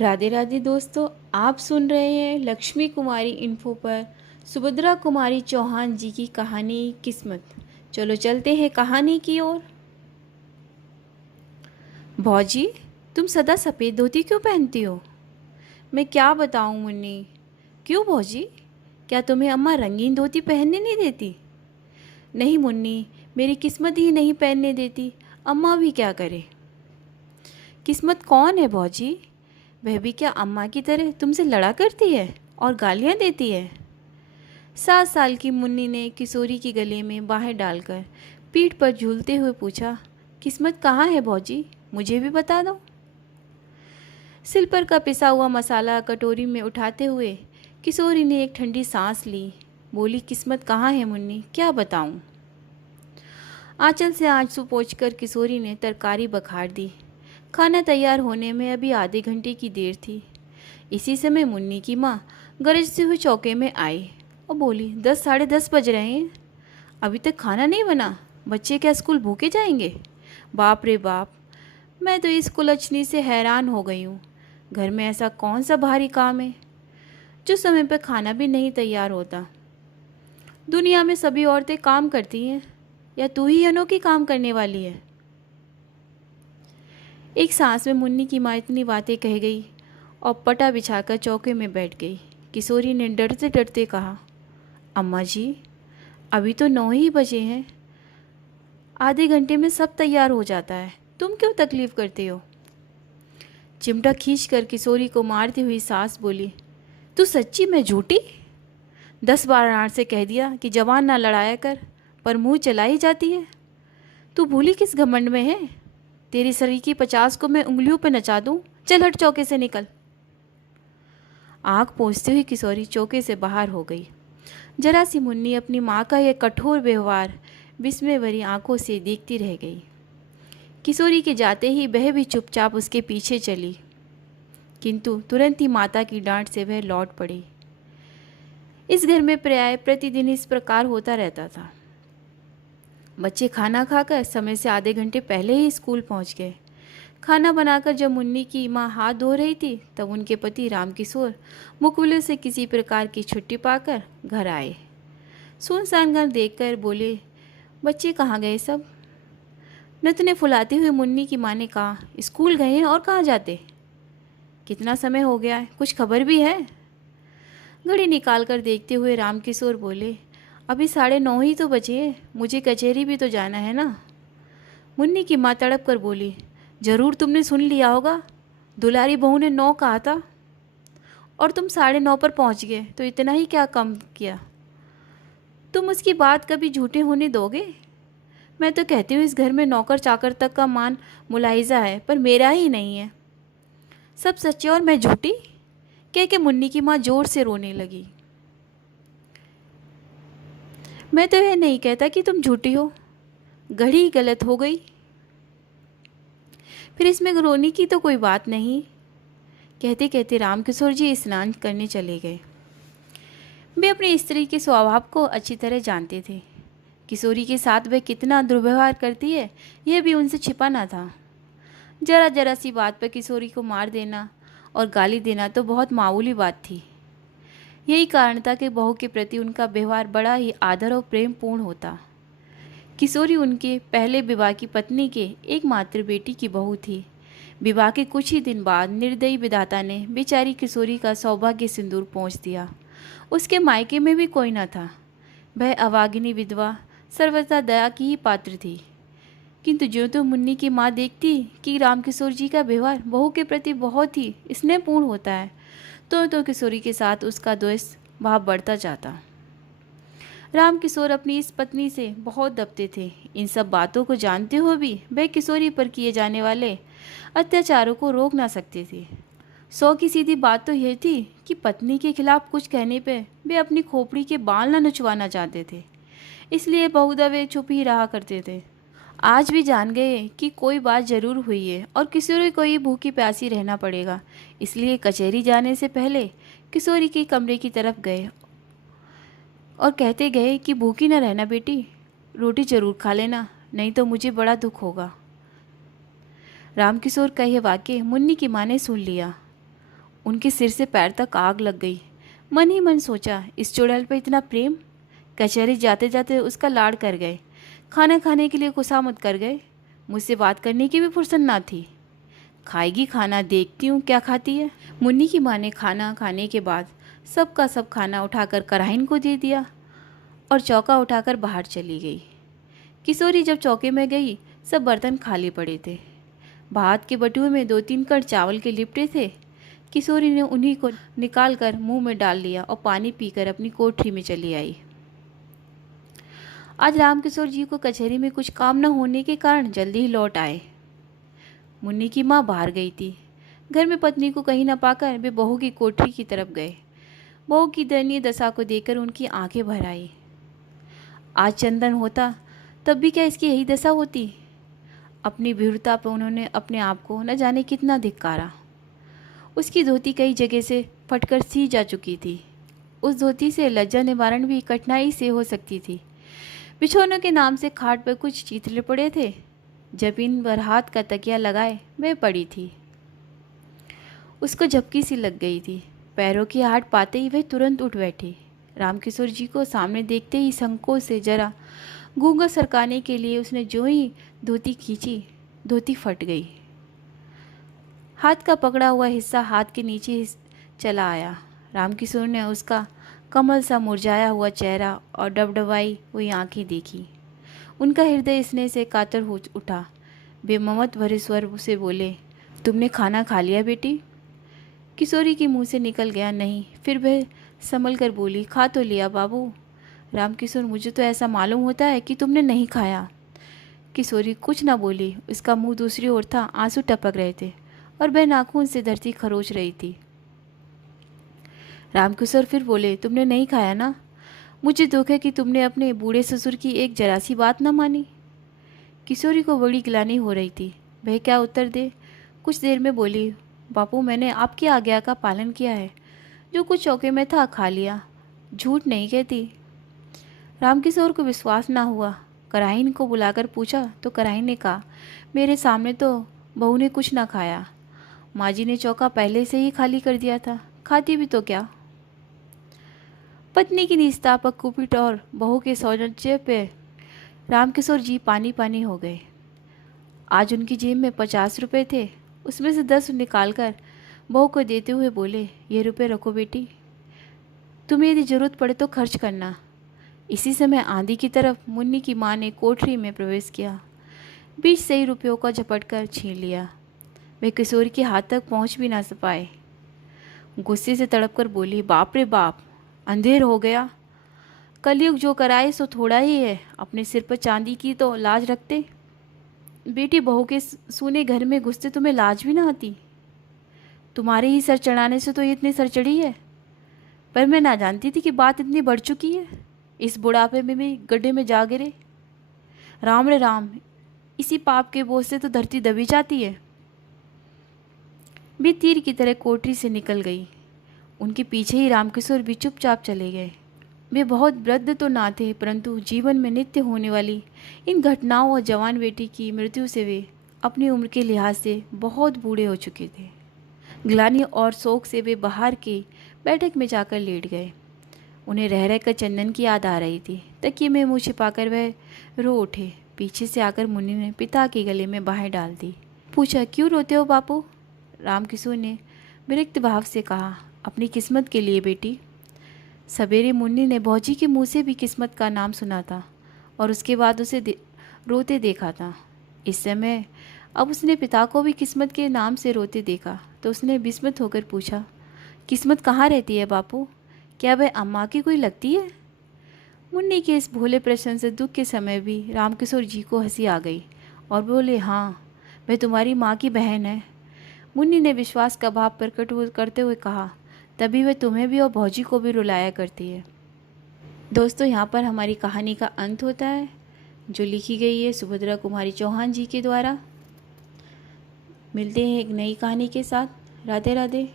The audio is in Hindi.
राधे राधे दोस्तों, आप सुन रहे हैं लक्ष्मी कुमारी इन्फो पर सुभद्रा कुमारी चौहान जी की कहानी किस्मत। चलो चलते हैं कहानी की ओर। भौजी, तुम सदा सफ़ेद धोती क्यों पहनती हो? मैं क्या बताऊं मुन्नी। क्यों भौजी, क्या तुम्हें अम्मा रंगीन धोती पहनने नहीं देती? नहीं मुन्नी, मेरी किस्मत ही नहीं पहनने देती, अम्मा भी क्या करे। किस्मत कौन है भौजी? वह भी क्या अम्मा की तरह तुमसे लड़ा करती है और गालियाँ देती है? 7 साल की मुन्नी ने किशोरी के गले में बाहें डालकर पीठ पर झूलते हुए पूछा, किस्मत कहाँ है भौजी, मुझे भी बता दो। सिल पर का पिसा हुआ मसाला कटोरी में उठाते हुए किशोरी ने एक ठंडी सांस ली। बोली, किस्मत कहाँ है मुन्नी, क्या बताऊं। आंचल से आंसू पोंछकर किशोरी ने तरकारी बघार दी। खाना तैयार होने में अभी आधे घंटे की देर थी। इसी समय मुन्नी की माँ गरजते हुए चौके में आई और बोली, 10 साढ़े 10 बज रहे हैं, अभी तक खाना नहीं बना? बच्चे क्या स्कूल भूखे जाएंगे? बाप रे बाप, मैं तो इस कुलच्छनी से हैरान हो गई हूँ। घर में ऐसा कौन सा भारी काम है जो समय पर खाना भी नहीं तैयार होता? दुनिया में सभी औरतें काम करती हैं, या तू ही अनोखी काम करने वाली है? एक सांस में मुन्नी की माँ इतनी बातें कह गई और पटा बिछाकर चौके में बैठ गई। किशोरी ने डरते डरते कहा, अम्मा जी, अभी तो 9 ही बजे हैं, आधे घंटे में सब तैयार हो जाता है, तुम क्यों तकलीफ़ करते हो? चिमटा खींचकर किशोरी को मारती हुई सास बोली, तू सच्ची में झूठी? 10 बार आड़ से कह दिया कि जवान ना लड़ाया कर, पर मुंह चला ही जाती है। तू भूली किस घमंड में है? तेरी सरीकी 50 को मैं उंगलियों पे नचा दूं। चल हट, चौके से निकल। आँख पोंछती हुई किशोरी चौके से बाहर हो गई। जरा सी मुन्नी अपनी माँ का यह कठोर व्यवहार विस्मय भरी आंखों से देखती रह गई। किशोरी के जाते ही वह भी चुपचाप उसके पीछे चली, किंतु तुरंत ही माता की डांट से वह लौट पड़ी। इस घर में प्राय प्रतिदिन इस प्रकार होता रहता था। बच्चे खाना खाकर समय से आधे घंटे पहले ही स्कूल पहुंच गए। खाना बनाकर जब मुन्नी की माँ हाथ धो रही थी, तब उनके पति रामकिशोर मुकबले से किसी प्रकार की छुट्टी पाकर घर आए। सुनसान घर देखकर बोले, बच्चे कहाँ गए सब? नथने फुलाती हुई मुन्नी की माँ ने कहा, स्कूल गए हैं, और कहाँ जाते? कितना समय हो गया है, कुछ खबर भी है? घड़ी निकाल कर देखते हुए रामकिशोर बोले, अभी 9:30 ही तो बजे हैं, मुझे कचहरी भी तो जाना है ना। मुन्नी की माँ तड़प कर बोली, ज़रूर तुमने सुन लिया होगा, दुलारी बहू ने 9 कहा था और तुम 9:30 पर पहुँच गए, तो इतना ही क्या कम किया? तुम उसकी बात कभी झूठे होने दोगे? मैं तो कहती हूँ इस घर में नौकर चाकर तक का मान मुलाहिजा है, पर मेरा ही नहीं है। सब सच्चे और मैं झूठी? कह के मुन्नी की माँ जोर से रोने लगी। मैं तो यह नहीं कहता कि तुम झूठी हो, घड़ी गलत हो गई, फिर इसमें रोने की तो कोई बात नहीं। कहते कहते रामकिशोर जी स्नान करने चले गए। वे अपनी स्त्री के स्वभाव को अच्छी तरह जानते थे। किशोरी के साथ वह कितना दुर्व्यवहार करती है, यह भी उनसे छिपा ना था। जरा जरा सी बात पर किशोरी को मार देना और गाली देना तो बहुत मामूली बात थी। यही कारण था कि बहू के प्रति उनका व्यवहार बड़ा ही आदर और प्रेम पूर्ण होता। किशोरी उनके पहले विवाह की पत्नी के एकमात्र बेटी की बहू थी। विवाह के कुछ ही दिन बाद निर्दयी विधाता ने बेचारी किशोरी का सौभाग्य सिंदूर पोंछ दिया। उसके मायके में भी कोई न था। वह अभागिनी विधवा सर्वथा दया की ही पात्र थी। किंतु जो तो मुन्नी की माँ देखती कि रामकिशोर जी का व्यवहार बहू के प्रति बहुत ही स्नेहपूर्ण होता है, तो किशोरी के साथ उसका द्वेष भाव बढ़ता जाता। रामकिशोर अपनी इस पत्नी से बहुत दबते थे। इन सब बातों को जानते हुए भी वह किशोरी पर किए जाने वाले अत्याचारों को रोक ना सकते थे। 100 की सीधी बात तो यह थी कि पत्नी के खिलाफ कुछ कहने पे वे अपनी खोपड़ी के बाल न नुचवाना चाहते थे, इसलिए बहुधा वे चुप ही रहा करते थे। आज भी जान गए कि कोई बात ज़रूर हुई है और किशोरी को ही भूखी प्यासी रहना पड़ेगा, इसलिए कचहरी जाने से पहले किशोरी के कमरे की तरफ गए और कहते गए कि भूखी न रहना बेटी, रोटी ज़रूर खा लेना, नहीं तो मुझे बड़ा दुख होगा। रामकिशोर का यह वाक्य मुन्नी की माँ ने सुन लिया उनके सिर से पैर तक आग लग गई। मन ही मन सोचा, इस चुड़ैल पर इतना प्रेम। कचहरी जाते जाते उसका लाड़ कर गए, खाना खाने के लिए खुशामद कर गए। मुझसे बात करने की भी फुर्सत ना थी। खाएगी खाना, देखती हूँ क्या खाती है। मुन्नी की माँ ने खाना खाने के बाद सबका सब खाना उठाकर कराहीन को दे दिया और चौका उठाकर बाहर चली गई। किशोरी जब चौके में गई, सब बर्तन खाली पड़े थे। भात के बटुए में 2-3 कण चावल के लिपटे थे। किशोरी ने उन्हीं को निकाल कर मुँह में डाल लिया और पानी पीकर अपनी कोठरी में चली आई। आज रामकिशोर जी को कचहरी में कुछ काम न होने के कारण जल्दी ही लौट आए। मुन्नी की माँ बाहर गई थी। घर में पत्नी को कहीं न पाकर वे बहू की कोठरी की तरफ गए। बहू की दयनीय दशा को देखकर उनकी आंखें भर आई। आज चंदन होता तब भी क्या इसकी यही दशा होती। अपनी भीरुता पर उन्होंने अपने आप को न जाने कितना धिक्कारा। उसकी धोती कई जगह से फटकर सी जा चुकी थी। उस धोती से लज्जा निवारण भी कठिनाई से हो सकती थी। बिछौनों के नाम से खाट पर कुछ चीथड़े पड़े थे। जबीन पर हाथ का तकिया लगाए वह पड़ी थी। उसको झपकी सी लग गई थी। पैरों की आहट पाते ही वह तुरंत उठ बैठी। रामकिशोर जी को सामने देखते ही संकोच से जरा घूंघट सरकाने के लिए उसने जो ही धोती खींची, धोती फट गई। हाथ का पकड़ा हुआ हिस्सा हाथ के नीचे चला आया। रामकिशोर ने उसका कमल सा मुरझाया हुआ चेहरा और डबडबाई हुई आंखें देखी। उनका हृदय स्नेह से कातर हो उठा। वे ममता भरे स्वर से बोले, तुमने खाना खा लिया बेटी? किशोरी के मुंह से निकल गया नहीं। फिर वह संभल कर बोली, खा तो लिया बाबू। रामकिशोर, मुझे तो ऐसा मालूम होता है कि तुमने नहीं खाया। किशोरी कुछ ना बोली। उसका मुंह दूसरी ओर था, आंसू टपक रहे थे और वह नाखून से धरती खरोच रही थी। रामकिशोर फिर बोले, तुमने नहीं खाया ना? मुझे दुख है कि तुमने अपने बूढ़े ससुर की एक जरा सी बात न मानी। किशोरी को बड़ी गिलानी हो रही थी। वह क्या उत्तर दे। कुछ देर में बोली, बापू, मैंने आपकी आज्ञा का पालन किया है। जो कुछ चौके में था खा लिया, झूठ नहीं कहती। रामकिशोर को विश्वास ना हुआ। कराहीन को बुलाकर पूछा तो कराहीन ने कहा, मेरे सामने तो बहू ने कुछ ना खाया। माँ जी ने चौका पहले से ही खाली कर दिया था, खाती भी तो क्या। पत्नी की निस्तापक कुपित और बहू के सौजन्य पे रामकिशोर जी पानी पानी हो गए। आज उनकी जेब में 50 रुपये थे। उसमें से 10 निकालकर बहू को देते हुए बोले, ये रुपये रखो बेटी, तुम्हें यदि ज़रूरत पड़े तो खर्च करना। इसी समय आंधी की तरफ मुन्नी की माँ ने कोठरी में प्रवेश किया। 20 सही रुपयों का झपट कर छीन लिया। वे किशोर के हाथ तक पहुँच भी ना पाए। गुस्से से तड़प कर बोली, बाप रे बाप, अंधेर हो गया। कलयुग जो कराए सो थोड़ा ही है। अपने सिर पर चांदी की तो लाज रखते। बेटी, बहू के सूने घर में घुसते तुम्हें लाज भी ना आती। तुम्हारे ही सर चढ़ाने से तो ये इतनी सर चढ़ी है। पर मैं ना जानती थी कि बात इतनी बढ़ चुकी है। इस बुढ़ापे में भी गड्ढे में जा गिरे। राम रे राम, इसी पाप के बोझ से तो धरती दबी जाती है। वे तीर की तरह कोठरी से निकल गई। उनके पीछे ही रामकिशोर भी चुपचाप चले गए। वे बहुत वृद्ध तो ना थे, परंतु जीवन में नित्य होने वाली इन घटनाओं और जवान बेटी की मृत्यु से वे अपनी उम्र के लिहाज से बहुत बूढ़े हो चुके थे। ग्लानि और शोक से वे बाहर की बैठक में जाकर लेट गए। उन्हें रह रहकर चंदन की याद आ रही थी। तकिए में मुँह छिपाकर वह रो उठे। पीछे से आकर मुन्नी ने पिता के गले में बाहें डाल दी। पूछा, क्यों रोते हो बापू? रामकिशोर ने विरक्त भाव से कहा, अपनी किस्मत के लिए बेटी। सवेरे मुन्नी ने भौजी के मुंह से भी किस्मत का नाम सुना था और उसके बाद उसे रोते देखा था। इस समय अब उसने पिता को भी किस्मत के नाम से रोते देखा तो उसने विस्मित होकर पूछा, किस्मत कहाँ रहती है बापू? क्या वह अम्मा की कोई लगती है? मुन्नी के इस भोले प्रश्न से दुख के समय भी रामकिशोर जी को हंसी आ गई और बोले, हाँ, वह तुम्हारी माँ की बहन है। मुन्नी ने विश्वास का भाव प्रकट करते हुए कहा, तभी वह तुम्हें भी और भौजी को भी रुलाया करती है। दोस्तों, यहाँ पर हमारी कहानी का अंत होता है, जो लिखी गई है सुभद्रा कुमारी चौहान जी के द्वारा। मिलते हैं एक नई कहानी के साथ। राधे राधे।